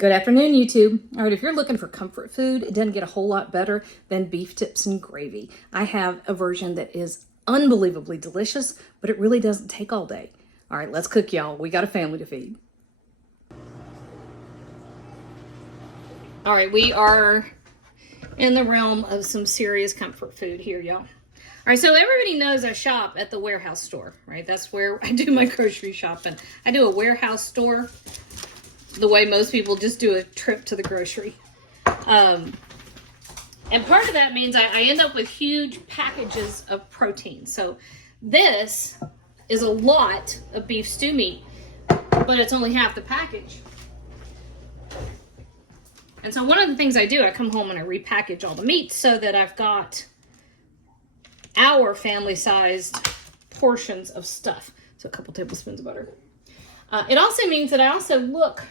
Good afternoon, YouTube. All right, if you're looking for comfort food, it doesn't get a whole lot better than beef tips and gravy. I have a version that is unbelievably delicious, but it really doesn't take all day. All right, let's cook, y'all. We got a family to feed. All right, we are in the realm of some serious comfort food here, y'all. All right, so everybody knows I shop at the warehouse store, right? That's where I do my grocery shopping. I do a warehouse store the way most people just do a trip to the grocery. And part of that means I end up with huge packages of protein. So this is a lot of beef stew meat, but it's only half the package. And so one of the things I do, I come home and I repackage all the meat so that I've got our family-sized portions of stuff. So a couple tablespoons of butter. It also means that I also look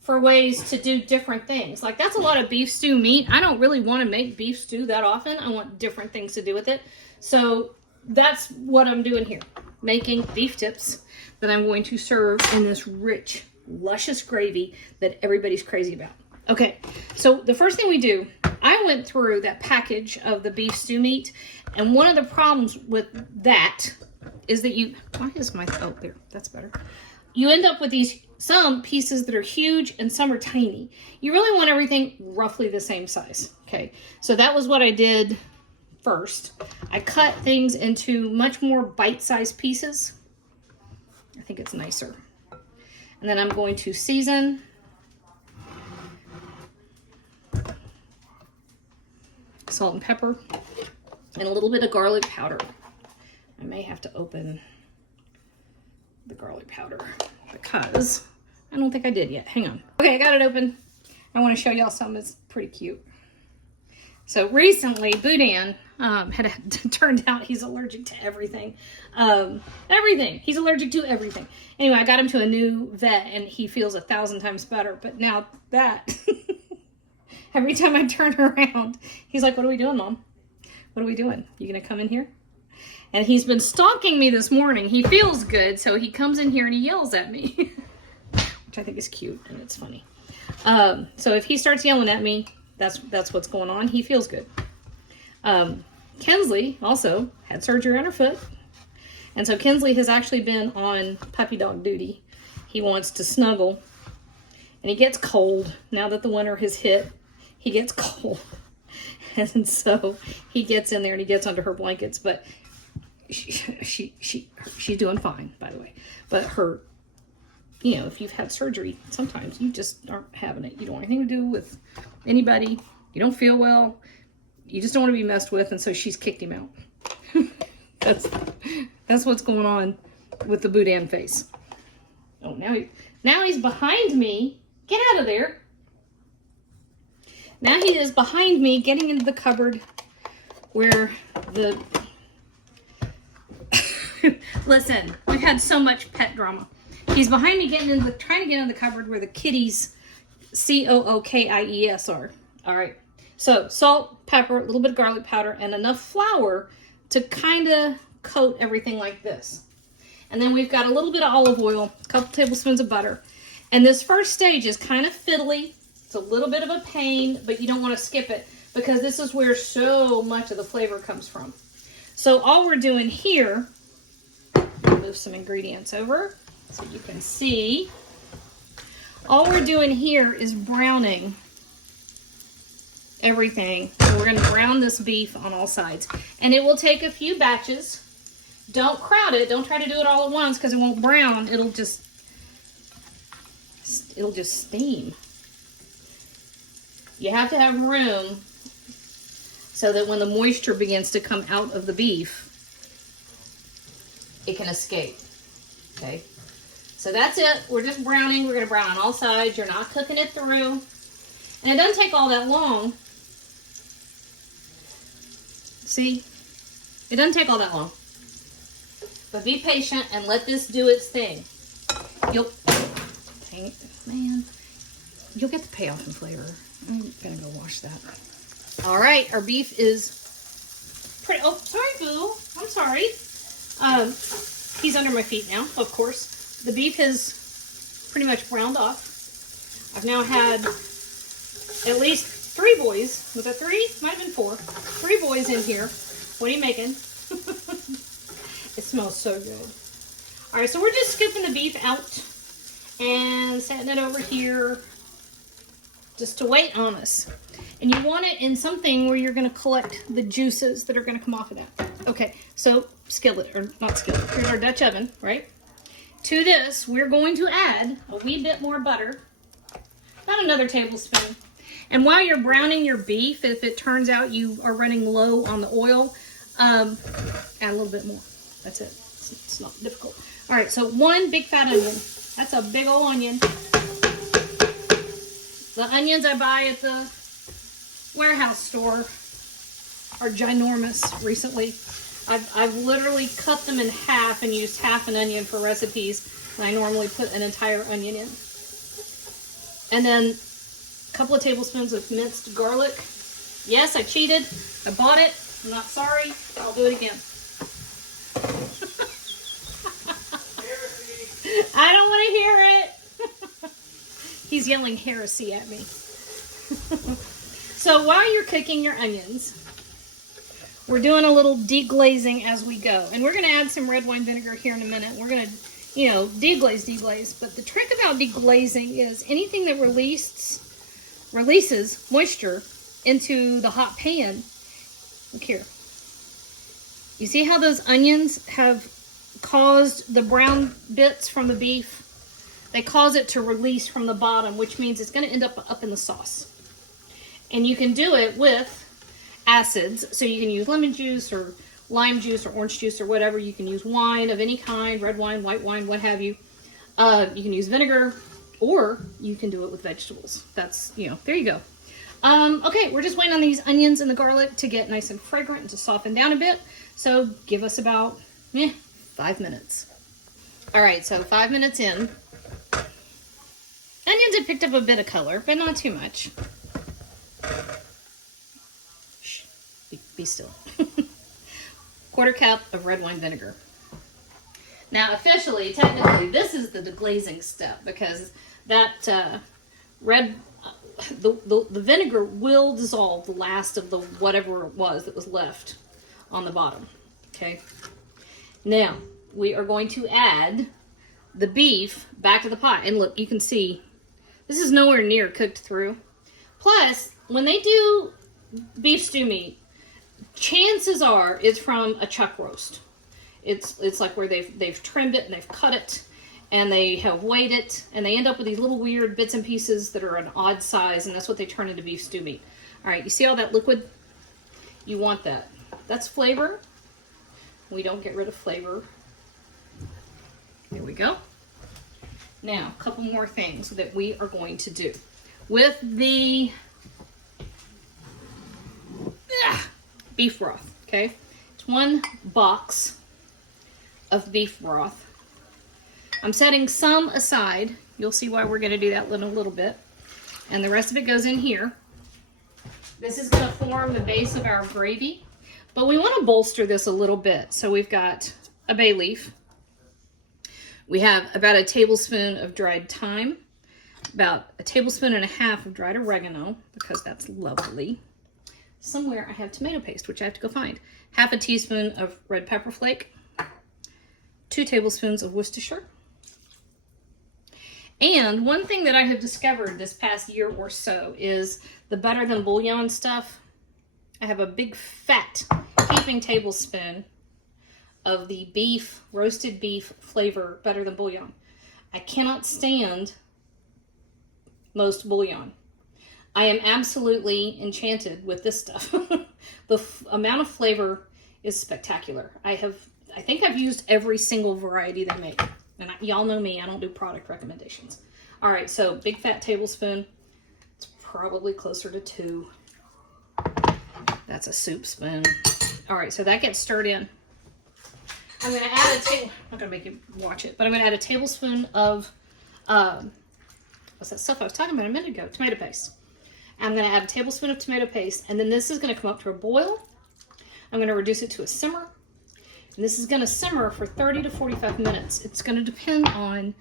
for ways to do different things. Like, that's a lot of beef stew meat. I don't really want to make beef stew that often. I want different things to do with it. So that's what I'm doing here. Making beef tips that I'm going to serve in this rich, luscious gravy that everybody's crazy about. Okay, so the first thing we do, I went through that package of the beef stew meat, and one of the problems with that is that why is my, oh, there, that's better. You end up with some pieces that are huge and some are tiny. You really want everything roughly the same size, okay? So that was what I did first. I cut things into much more bite-sized pieces. I think it's nicer. And then I'm going to season. Salt and pepper. And a little bit of garlic powder. I may have to open the garlic powder because I don't think I did yet. Hang on. Okay, I got it open. I want to show y'all something that's pretty cute. So recently, Bouillon had turned out he's allergic to everything. Everything. He's allergic to everything. Anyway, I got him to a new vet and he feels 1,000 times better. But now that, every time I turn around, he's like, "What are we doing, Mom? What are we doing? You gonna come in here?" And he's been stalking me this morning. He feels good, so he comes in here and he yells at me, which I think is cute and it's funny. So if he starts yelling at me, that's what's going on. He feels good. Kinsley also had surgery on her foot. And so Kinsley has actually been on puppy dog duty. He wants to snuggle. And he gets cold. Now that the winter has hit, he gets cold. And so he gets in there and he gets under her blankets. But she's doing fine, by the way. But her, you know, if you've had surgery, sometimes you just aren't having it. You don't want anything to do with anybody. You don't feel well. You just don't want to be messed with. And so she's kicked him out. That's what's going on with the Bouillon face. Oh, now he's behind me. Get out of there. Now he is behind me, getting into the cupboard where the... Listen, we've had so much pet drama. He's behind me trying to get in the cupboard where the kitties, COOKIES are. All right. So salt, pepper, a little bit of garlic powder, and enough flour to kind of coat everything like this. And then we've got a little bit of olive oil, a couple tablespoons of butter. And this first stage is kind of fiddly. It's a little bit of a pain, but you don't want to skip it because this is where so much of the flavor comes from. So all we're doing here, move some ingredients over so you can see. All we're doing here is browning everything. So we're going to brown this beef on all sides. And it will take a few batches. Don't crowd it. Don't try to do it all at once because it won't brown. It'll just steam. You have to have room so that when the moisture begins to come out of the beef, it can escape. Okay, so that's it. We're just browning. We're going to brown on all sides. You're not cooking it through. And it doesn't take all that long. See? It doesn't take all that long. But be patient and let this do its thing. You'll get the payoff in flavor. I'm going to go wash that. All right, our beef is pretty... Oh, sorry, Boo. I'm sorry. He's under my feet now, of course. The beef is pretty much browned off. I've now had at least 3 boys. Was that 3? Might have been 4. 3 boys in here. What are you making? It smells so good. All right, so we're just scooping the beef out and setting it over here just to wait on us. And you want it in something where you're going to collect the juices that are going to come off of that. Okay, so skillet, or not skillet, here's our Dutch oven, right? To this, we're going to add a wee bit more butter, about another tablespoon. And while you're browning your beef, if it turns out you are running low on the oil, add a little bit more. That's it. It's not difficult. All right, so 1 big fat onion. That's a big old onion. The onions I buy at the warehouse store are ginormous recently. I've literally cut them in half and used half an onion for recipes. And I normally put an entire onion in. And then a couple of tablespoons of minced garlic. Yes, I cheated. I bought it. I'm not sorry. I'll do it again. I don't want to hear it. He's yelling heresy at me. So while you're cooking your onions, we're doing a little deglazing as we go. And we're going to add some red wine vinegar here in a minute. We're going to, you know, deglaze. But the trick about deglazing is anything that releases moisture into the hot pan. Look here. You see how those onions have caused the brown bits from the beef? They cause it to release from the bottom, which means it's going to end up in the sauce. And you can do it with acids. So you can use lemon juice or lime juice or orange juice or whatever. You can use wine of any kind, red wine, white wine, what have you. You can use vinegar, or you can do it with vegetables. That's, you know, there you go. Okay, we're just waiting on these onions and the garlic to get nice and fragrant and to soften down a bit. So give us about 5 minutes. All right, so 5 minutes in. Onions have picked up a bit of color, but not too much. Shh, be still. 1/4 cup of red wine vinegar. Now, officially, technically, this is the deglazing step because that the vinegar will dissolve the last of the whatever it was that was left on the bottom. Okay. Now, we are going to add the beef back to the pot. And look, you can see this is nowhere near cooked through. Plus, when they do beef stew meat, chances are it's from a chuck roast. It's like where they've trimmed it and they've cut it and they have weighed it and they end up with these little weird bits and pieces that are an odd size, and that's what they turn into beef stew meat. All right, you see all that liquid? You want that. That's flavor. We don't get rid of flavor. There we go. Now, a couple more things that we are going to do. With the beef broth, okay? It's 1 box of beef broth. I'm setting some aside. You'll see why we're going to do that in a little bit. And the rest of it goes in here. This is going to form the base of our gravy. But we want to bolster this a little bit. So we've got a bay leaf. We have about a tablespoon of dried thyme. About 1.5 tablespoons of dried oregano, because that's lovely. Somewhere I have tomato paste, which I have to go find. 1/2 teaspoon of red pepper flake. 2 tablespoons of Worcestershire. And one thing that I have discovered this past year or so is the better than bouillon stuff. I have a big fat heaping tablespoon of the beef, roasted beef flavor better than bouillon. I cannot stand most bouillon. I am absolutely enchanted with this stuff. The amount of flavor is spectacular. I think I've used every single variety they make. And y'all know me, I don't do product recommendations. All right, so big fat tablespoon. It's probably closer to 2. That's a soup spoon. All right, so that gets stirred in. I'm going to add I'm not going to make you watch it, but I'm going to add a tablespoon of, what's that stuff I was talking about a minute ago? Tomato paste. I'm going to add a tablespoon of tomato paste, and then this is going to come up to a boil. I'm going to reduce it to a simmer. And this is going to simmer for 30 to 45 minutes. It's going to depend on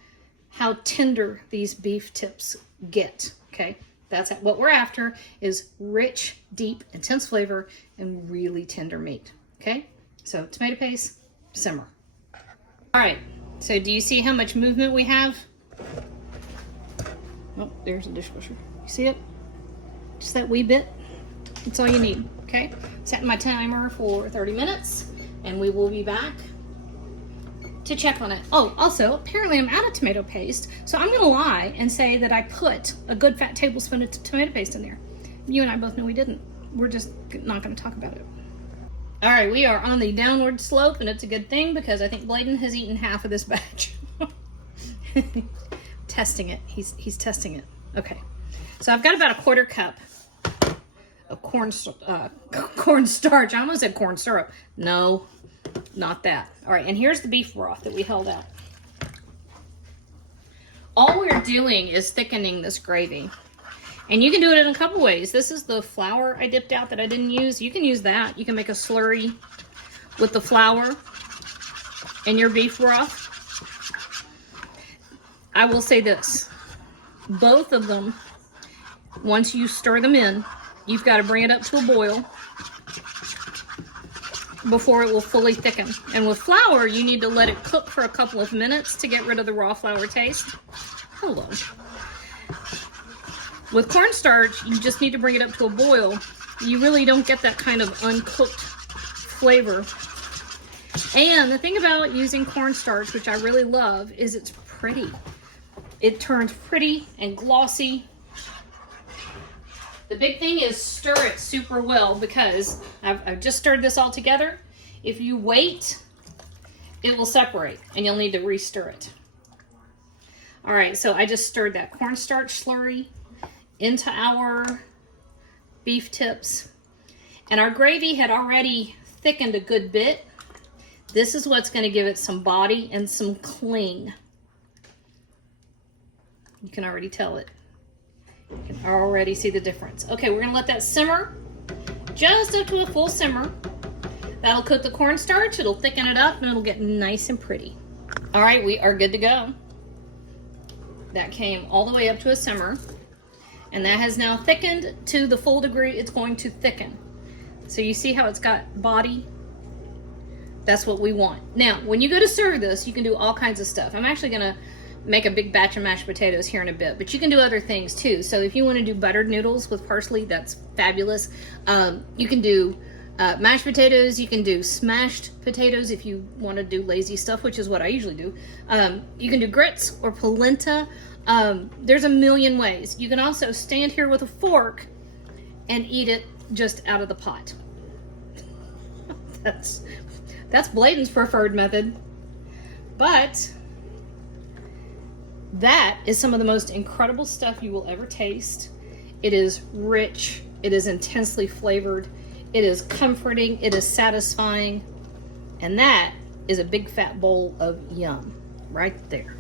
how tender these beef tips get, okay? That's what we're after, is rich, deep, intense flavor and really tender meat, okay? So tomato paste, simmer. All right, so do you see how much movement we have? Oh, there's a dishwasher. You see it? Just that wee bit. That's all you need, okay? Set my timer for 30 minutes, and we will be back to check on it. Oh, also, apparently I'm out of tomato paste, so I'm gonna lie and say that I put a good fat tablespoon of tomato paste in there. You and I both know we didn't. We're just not gonna talk about it. All right, we are on the downward slope, and it's a good thing because I think Bladen has eaten half of this batch. Testing it, he's testing it. Okay, so I've got about a 1/4 cup of cornstarch. I almost said corn syrup. No, not that. All right, and here's the beef broth that we held out. All we're doing is thickening this gravy. And you can do it in a couple ways. This is the flour I dipped out that I didn't use. You can use that. You can make a slurry with the flour and your beef broth. I will say this. Both of them, once you stir them in, you've got to bring it up to a boil before it will fully thicken. And with flour, you need to let it cook for a couple of minutes to get rid of the raw flour taste. Hello. With cornstarch, you just need to bring it up to a boil. You really don't get that kind of uncooked flavor. And the thing about using cornstarch, which I really love, is it's pretty. It turns pretty and glossy. The big thing is stir it super well, because I've just stirred this all together. If you wait, it will separate and you'll need to re-stir it. All right, so I just stirred that cornstarch slurry into our beef tips, and our gravy had already thickened a good bit. This is what's going to give it some body and some cling. You can already tell it. You can already see the difference. Okay, we're going to let that simmer just up to a full simmer. That'll cook the cornstarch, it'll thicken it up, and it'll get nice and pretty. All right, we are good to go. That came all the way up to a simmer. And that has now thickened to the full degree it's going to thicken. So you see how it's got body? That's what we want. Now, when you go to serve this, you can do all kinds of stuff. I'm actually gonna make a big batch of mashed potatoes here in a bit, but you can do other things too. So if you wanna do buttered noodles with parsley, that's fabulous. You can do mashed potatoes, you can do smashed potatoes if you wanna do lazy stuff, which is what I usually do. You can do grits or polenta. There's a million ways. You can also stand here with a fork and eat it just out of the pot. That's Bladen's preferred method. But that is some of the most incredible stuff you will ever taste. It is rich. It is intensely flavored. It is comforting. It is satisfying. And that is a big fat bowl of yum right there.